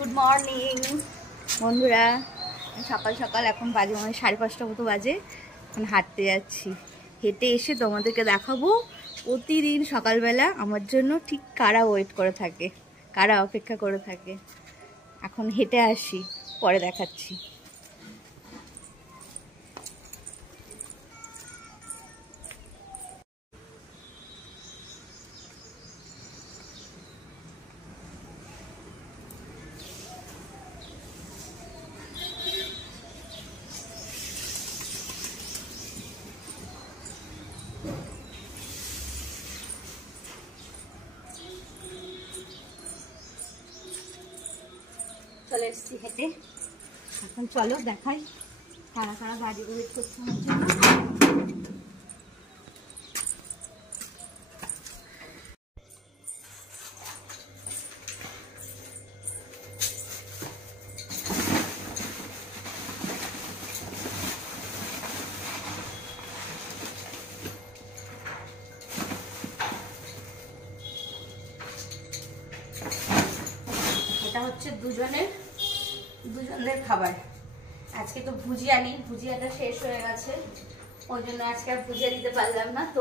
Good morning বন্ধুরা। সকাল সকাল এখন বাজে মানে 5:30 মতো বাজে। এখন হাঁটতে যাচ্ছি। হেঁটে এসে তোমাদেরকে দেখাবো প্রতিদিন সকালবেলা আমার জন্য ঠিক কারা ওয়েট করে থাকে, কারা অপেক্ষা করে থাকে। এখন হেঁটে আসি, পরে দেখাচ্ছি। চলে এসছি হেঁটে। এখন চলো দেখাই কারা কারা গাড়ি ওয়েট করছে আমার জন্য। এটা হচ্ছে দুজনের খাবার। আজকে তো ভুজিয়া নেই, ভুজিয়াটা শেষ হয়ে গেছে, ওই জন্য আজকে আর ভুজিয়া দিতে পারলাম না। তো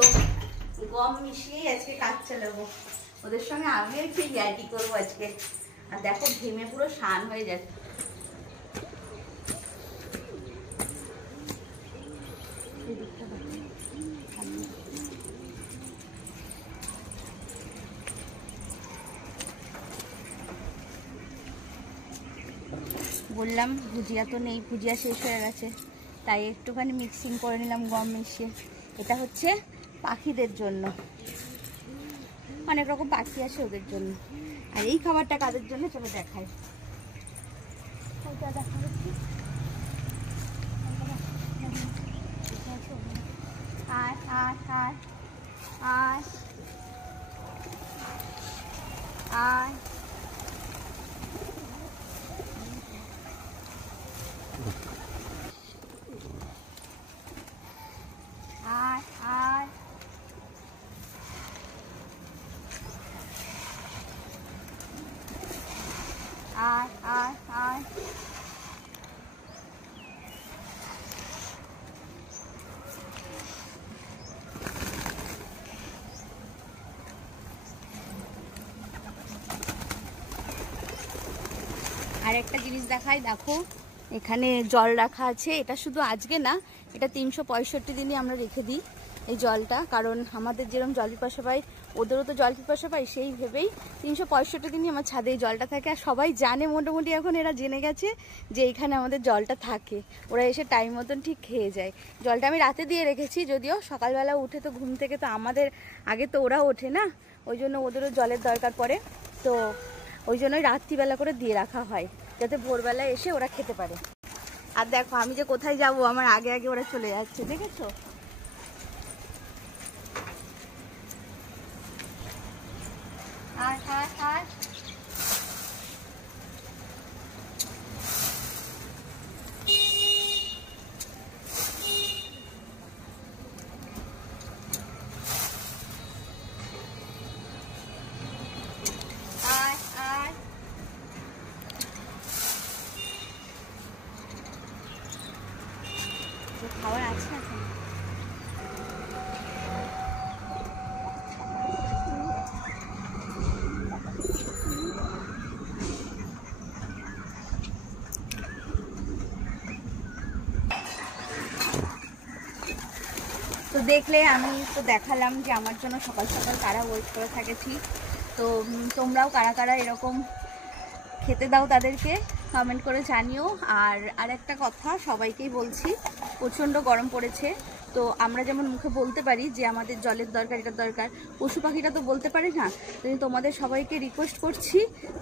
গম মিশিয়েই আজকে কাজ চালাবো। ওদের সঙ্গে আমি একটু ইয়ার্কি করবো আজকে। আর দেখো ঘেমে পুরো শান হয়ে যাচ্ছে। বললাম ভুজিয়া তো নেই, ভুজিয়া শেষ হয়ে গেছে, তাই একটুখানি মিক্সিং করে নিলাম গম মিশিয়ে। এটা হচ্ছে পাখিদের জন্য, অনেক রকম পাখি আছে ওদের জন্য। আর এই খাবারটা কাদের জন্য চলো দেখাই। আয় আয় আয় আয় আয় আয় আয় আয় আয় আয়। আর একটা জিনিস দেখাই, দেখো এখানে জল রাখা আছে। এটা শুধু আজকে না, এটা 365 দিনই আমরা রেখে দিই এই জলটা। কারণ আমাদের যেরকম জল পিপাসা পাই, ওদেরও তো জল পিপাসা পাই, সেই ভেবেই 365 দিনই আমার ছাদে এই জলটা থাকে। আর সবাই জানে, মোটামুটি এখন এরা জেনে গেছে যে এইখানে আমাদের জলটা থাকে। ওরা এসে টাইম মতন ঠিক খেয়ে যায়। জলটা আমি রাতে দিয়ে রেখেছি, যদিও সকালবেলা উঠে তো ঘুম থেকে তো আমাদের আগে তো ওরা ওঠে না, ওই জন্য ওদেরও জলের দরকার পড়ে। তো ওই জন্যই রাত্রিবেলা করে দিয়ে রাখা হয়, যাতে ভোরবেলা এসে ওরা খেতে পারে। আর দেখো আমি যে কোথায় যাব, আমার আগে আগে ওরা চলে যাচ্ছে, দেখেছো? আয় আয় আয় খাবার আছে না। তো দেখলে আমি তো দেখালাম যে আমার জন্য সকাল সকাল কারা ওয়েট করে থাকে ঠিক। তো তোমরাও কারা কারা এরকম খেতে দাও তাদেরকে কমেন্ট করে জানিও। আর একটা কথা সবাইকেই বলছি, প্রচণ্ড গরম পড়েছে। তো আমরা যেমন মুখে বলতে পারি যে আমাদের জলের দরকার, এটার দরকার, পশু পাখিটা তো বলতে পারে না। তো তোমাদের সবাইকে রিকোয়েস্ট করছি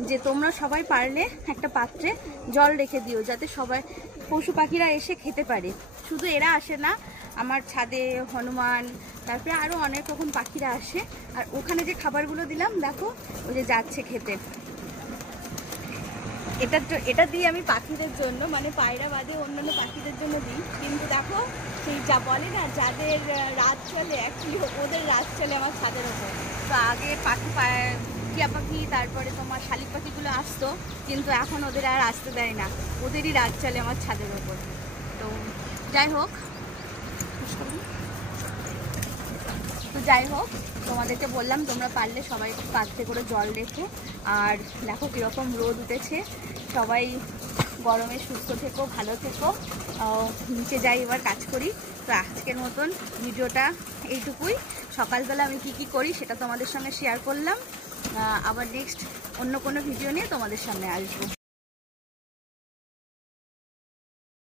যে তোমরা সবাই পারলে একটা পাত্রে জল রেখে দিও, যাতে সবাই পশু পাখিরা এসে খেতে পারে। শুধু এরা আসে না, আমার ছাদে হনুমান, তারপরে আরও অনেক রকম পাখিরা আসে। আর ওখানে যে খাবারগুলো দিলাম দেখো, ওই যে যাচ্ছে খেতে। এটা দিয়ে আমি পাখিদের জন্য, মানে পায়রা বাদে অন্যান্য পাখিদের জন্য দিই। কিন্তু দেখো সেই যা বলে না, যাদের রাত চলে, অ্যাকচুয়ালি ওদের রাত চলে আমার ছাদের ওপর। তো আগে পাখি টিয়া পাখি, তারপরে তোমার শালিক পাখিগুলো আসতো, কিন্তু এখন ওদের আর আসতে দেয় না, ওদেরই রাত চলে আমার ছাদের ওপর। তো যাই হোক তোমাদেরকে বললাম তোমরা পারলে সবাই একটু পাত্রে করে জল রেখো। আর দেখো কীরকম রোদ উঠেছে, সবাই গরমে সুস্থ থেকো, ভালো থেকো। নিচে যাই এবার কাজ করি। তো আজকের মতন ভিডিওটা এইটুকুই। সকালবেলা আমি কি করি সেটা তোমাদের সঙ্গে শেয়ার করলাম। আবার নেক্সট অন্য কোনো ভিডিও নিয়ে তোমাদের সামনে আসবো।